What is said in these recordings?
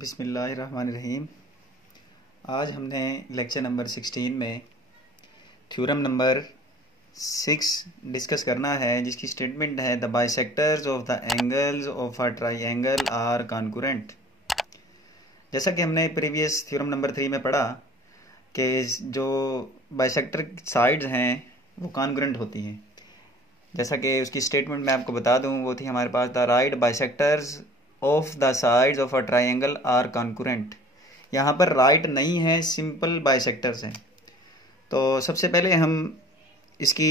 बिस्मिल्लाहिर्रहमानिर्रहीम। आज हमने लेक्चर नंबर 16 में थ्योरम नंबर 6 डिस्कस करना है, जिसकी स्टेटमेंट है the bisectors of the angles of a triangle are concurrent. जैसा कि हमने प्रीवियस थ्योरम नंबर 3 में पढ़ा कि जो बाइसेक्टर साइड्स हैं वो कॉन्करेंट होती हैं। जैसा कि उसकी स्टेटमेंट मैं आपको बता दूं, वो थी हमारे पास the right bisectors of the sides of a triangle are concurrent. यहाँ पर राइट नहीं है, सिंपल बाइसेक्टर्स हैं। तो सबसे पहले हम इसकी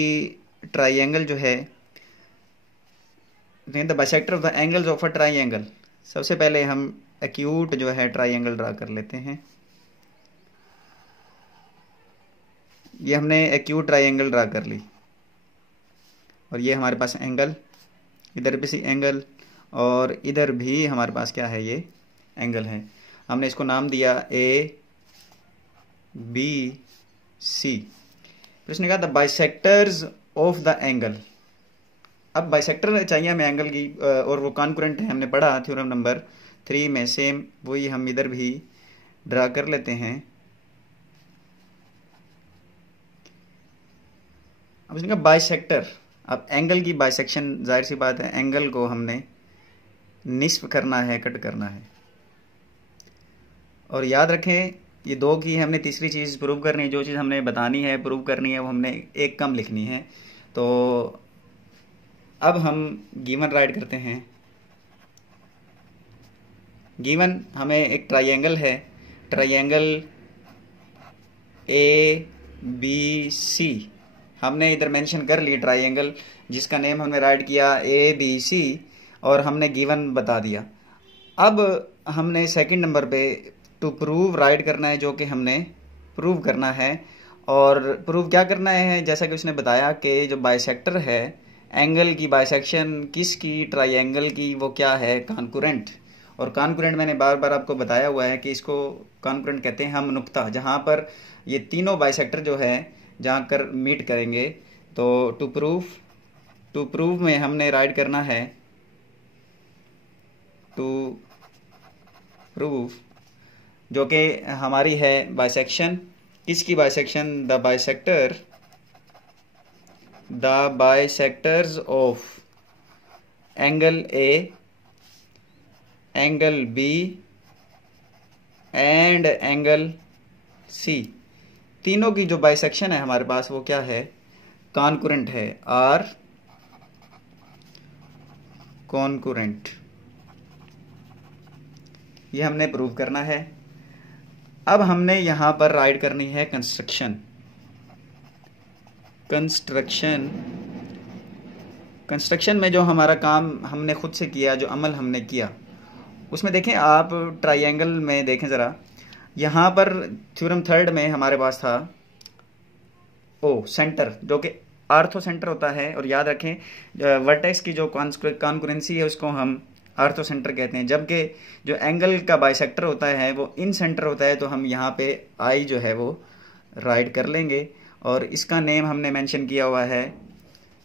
ट्राइंगल जो है the bisector of the angles of a triangle, सबसे पहले हम एक्यूट जो है ट्राइंगल ड्रा कर लेते हैं। ये हमने एक्यूट ट्राइंगल ड्रा कर ली और ये हमारे पास एंगल, इधर भी सी एंगल और इधर भी हमारे पास क्या है, ये एंगल है। हमने इसको नाम दिया ए बी सी। फिर उसने कहा the bisectors of the angle. अब बाइसेक्टर चाहिए हमें एंगल की, और वो कॉन्करेंट है, हमने पढ़ा थ्योरम नंबर 3 में। सेम वही हम इधर भी ड्रा कर लेते हैं। अब उसने कहा बाइसेक्टर, अब एंगल की बाइसेक्शन, जाहिर सी बात है एंगल को हमने निस्फ करना है, कट करना है। और याद रखें ये दो की हमने तीसरी चीज़ प्रूव करनी है, जो चीज़ हमने बतानी है प्रूव करनी है वो हमने एक कम लिखनी है। तो अब हम गिवन राइट करते हैं। गिवन हमें एक ट्राइंगल है, ट्राइंगल ए बी सी। हमने इधर मेंशन कर ली ट्राइंगल, जिसका नेम हमने राइट किया ए बी सी, और हमने गिवन बता दिया। अब हमने सेकंड नंबर पे टू प्रूव राइट करना है, जो कि हमने प्रूव करना है। और प्रूव क्या करना है, जैसा कि उसने बताया कि जो बाइसेक्टर है, एंगल की बाइसेक्शन किसकी, ट्राइंगल की, वो क्या है, कॉन्करेंट। और कॉन्करेंट मैंने बार बार आपको बताया हुआ है कि इसको कॉन्करेंट कहते हैं हम नुक्ता, जहाँ पर ये तीनों बाइसेक्टर जो है जहाँ कर मीट करेंगे। तो टू प्रूव में हमने राइट करना है टू प्रूव, जो कि हमारी है बाइसेक्शन, किसकी bisection, the bisectors of angle A, angle B and angle C. तीनों की जो बाइसेक्शन है हमारे पास वो क्या है, कॉन्करेंट है, आर कॉन्करेंट। ये हमने प्रूव करना है। अब हमने यहां पर राइट करनी है कंस्ट्रक्शन में जो हमारा काम हमने खुद से किया, जो अमल हमने किया, उसमें देखें आप ट्राइंगल में देखें ज़रा। यहाँ पर थ्योरम थर्ड में हमारे पास था ओ सेंटर, जो कि आर्थो सेंटर होता है। और याद रखें वर्टेक्स की जो कॉन्करेंसी है उसको हम आर्थो सेंटर कहते हैं, जबकि जो एंगल का बाइसेक्टर होता है वो इन सेंटर होता है। तो हम यहाँ पे आई जो है वो राइट कर लेंगे, और इसका नेम हमने मेंशन किया हुआ है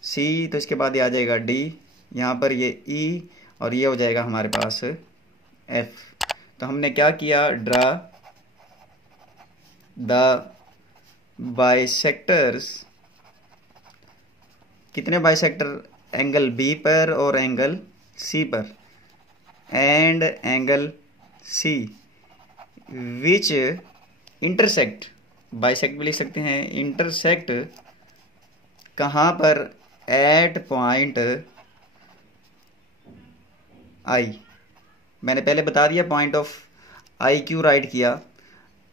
सी। तो इसके बाद ये आ जाएगा डी, यहाँ पर ये ई, और ये हो जाएगा हमारे पास एफ। तो हमने क्या किया, ड्रा द बाइसेक्टर्स, कितने बाइसेक्टर, एंगल बी पर और एंगल सी पर, and angle C which intersect, bisect भी लिख सकते हैं, इंटरसेक्ट कहाँ पर, एट पॉइंट आई। मैंने पहले बता दिया पॉइंट ऑफ आई क्यों राइट किया।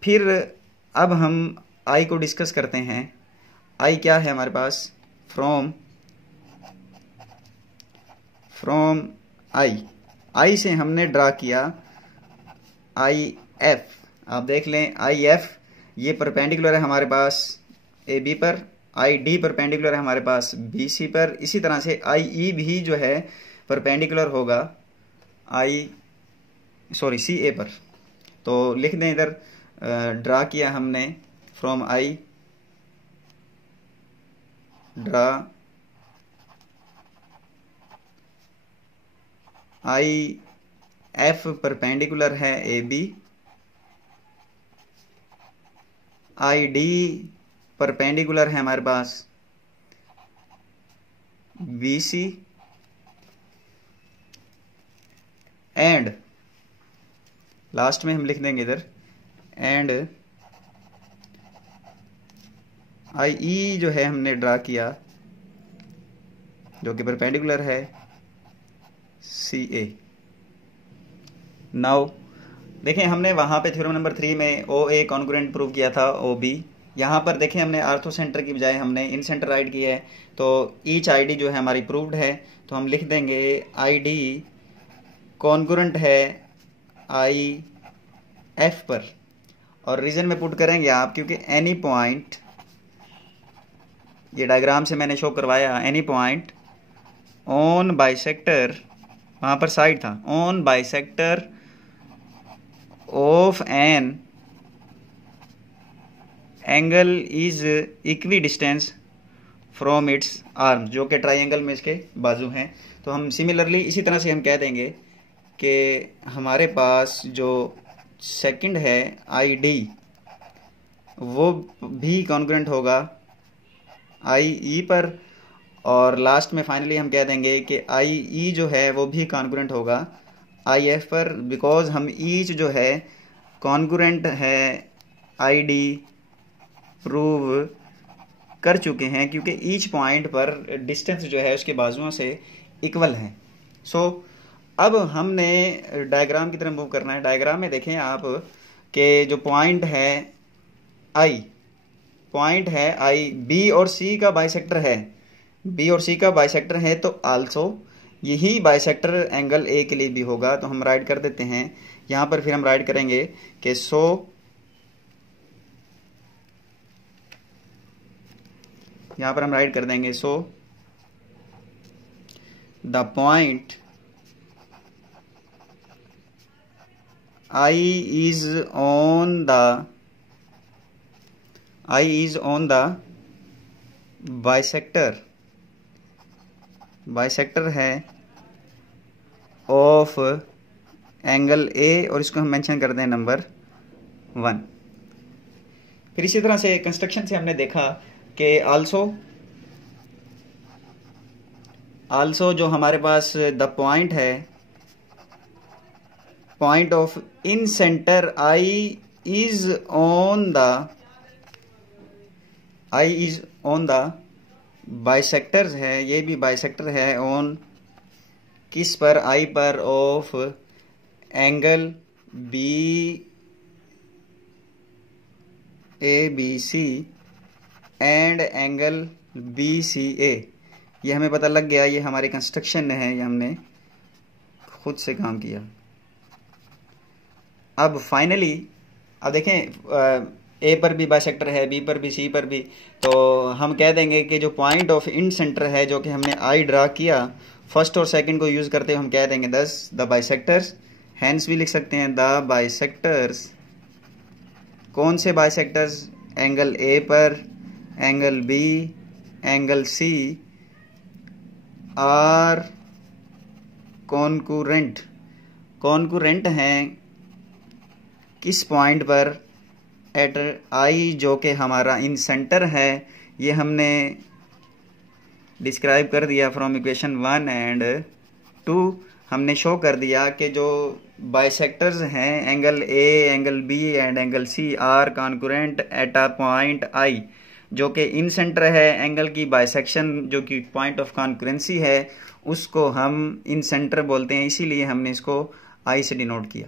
फिर अब हम आई को डिस्कस करते हैं। आई क्या है हमारे पास, फ्रॉम आई से हमने ड्रा किया आई एफ। आप देख लें आई एफ ये परपेंडिकुलर है हमारे पास ए बी पर, आई डी परपेंडिकुलर है हमारे पास बी सी पर। इसी तरह से आई ई भी जो है परपेंडिकुलर होगा सी ए पर। तो लिख दें इधर, ड्रा किया हमने from I, draw I F perpendicular है A B, I D perpendicular है हमारे पास बी सी, एंड लास्ट में हम लिख देंगे इधर एंड आई ई जो है हमने ड्रा किया जो कि परपेंडिकुलर है सी ए। नाउ देखें हमने वहाँ पे थ्योरम नंबर 3 में ओ ए कॉन्ग्रुएंट प्रूव किया था ओ बी। यहाँ पर देखें हमने आर्थो सेंटर की बजाय हमने इन सेंटर राइट की है, तो ईच आई डी जो है हमारी प्रूव्ड है, तो हम लिख देंगे आई डी कॉन्ग्रुएंट है आई एफ पर, और रीजन में पुट करेंगे आप क्योंकि एनी पॉइंट, ये डायग्राम से मैंने शो करवाया, एनी पॉइंट ऑन बाइसेक्टर, वहाँ पर साइड था, on bisector of an angle is equi distance from its arm, जो कि ट्राइंगल में इसके बाजू हैं। तो हम सिमिलरली इसी तरह से हम कह देंगे कि हमारे पास जो सेकंड है आई डी वो भी कॉन्ग्रुएंट होगा आई ई पर, और लास्ट में फाइनली हम कह देंगे कि आई ई जो है वो भी कॉन्ग्रुएंट होगा आई एफ पर, बिकॉज हम ईच जो है कॉन्ग्रुएंट है आई डी प्रूव कर चुके हैं क्योंकि ईच पॉइंट पर डिस्टेंस जो है उसके बाजुओं से इक्वल है। सो अब हमने डायग्राम की तरफ मूव करना है। डायग्राम में देखें आप कि जो पॉइंट है आई बी और सी का बाइसेक्टर है, बी और सी का बाइसेक्टर है, तो आल्सो यही बाइसेक्टर एंगल ए के लिए भी होगा। तो हम राइट कर देते हैं यहाँ पर, फिर हम राइट करेंगे कि सो यहाँ पर हम राइट कर देंगे so the point I is on the bisector है ऑफ एंगल ए, और इसको हम मेंशन कर दें नंबर 1। फिर इसी तरह से कंस्ट्रक्शन से हमने देखा कि आल्सो जो हमारे पास द पॉइंट है, point of in centre I is on the bisectors है, ये भी बाइसेक्टर है ऑन किस पर, आई पर, of angle B A B C and angle B C A. ये हमें पता लग गया, ये हमारी कंस्ट्रक्शन है, ये हमने खुद से काम किया। अब फाइनली अब देखें ए पर भी बाइसेक्टर है, बी पर भी, सी पर भी, तो हम कह देंगे कि जो पॉइंट ऑफ इन सेंटर है जो कि हमने आई ड्रा किया, फर्स्ट और सेकंड को यूज़ करते हुए हम कह देंगे दस द बाइसेक्टर्स, हैंस भी लिख सकते हैं द बाइसेक्टर्स। कौन से बाइसेक्टर्स? एंगल ए पर, angle B, angle C are concurrent हैं किस पॉइंट पर? एट आई, जो कि हमारा इन सेंटर है। ये हमने डिस्क्राइब कर दिया फ्रॉम इक्वेशन 1 एंड 2। हमने शो कर दिया कि जो बाइसेक्टर्स हैं angle A, angle B and angle C are concurrent at a point I, जो कि इन सेंटर है। एंगल की बाइसेक्शन जो कि पॉइंट ऑफ कॉन्करेंसी है उसको हम इन सेंटर बोलते हैं, इसीलिए हमने इसको आई से डिनोट किया।